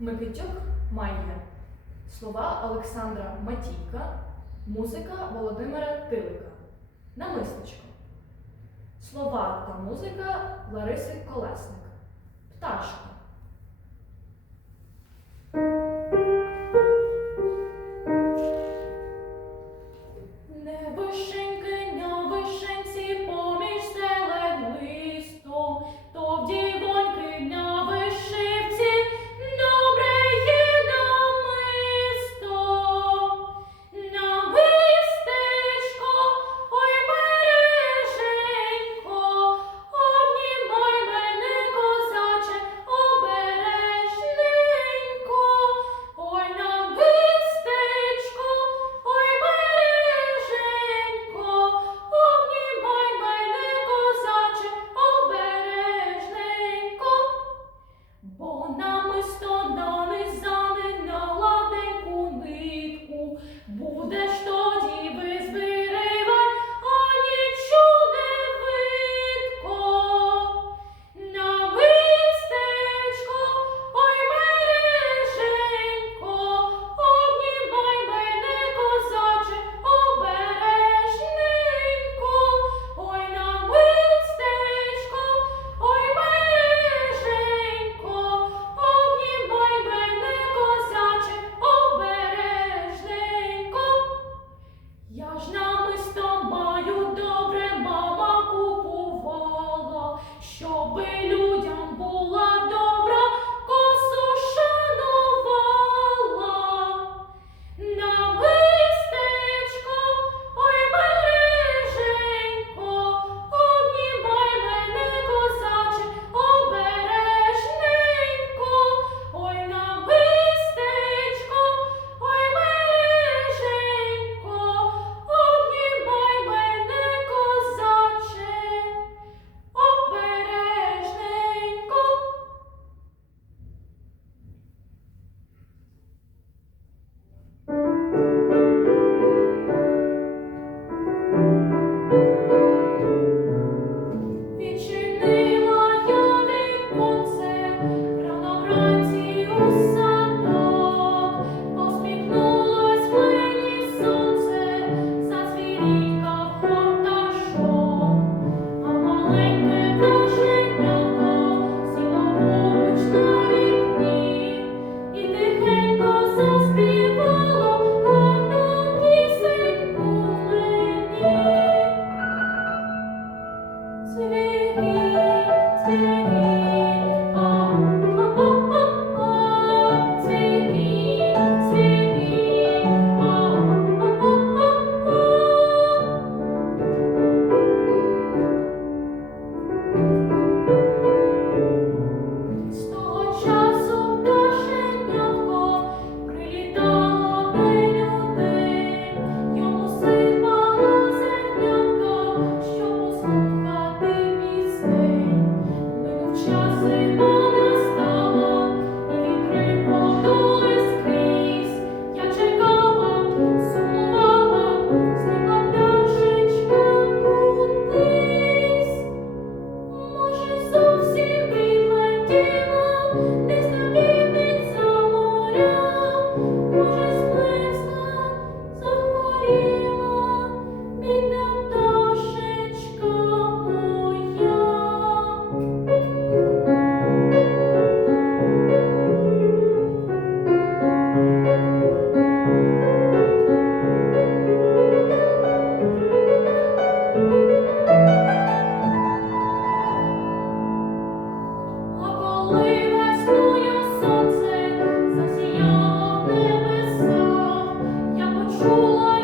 Микитюк Майя. Слова Олександра Матійка. Музика Володимира Тилика. Намислочко. Слова та музика Лариси Колесник. Пташка. Música oh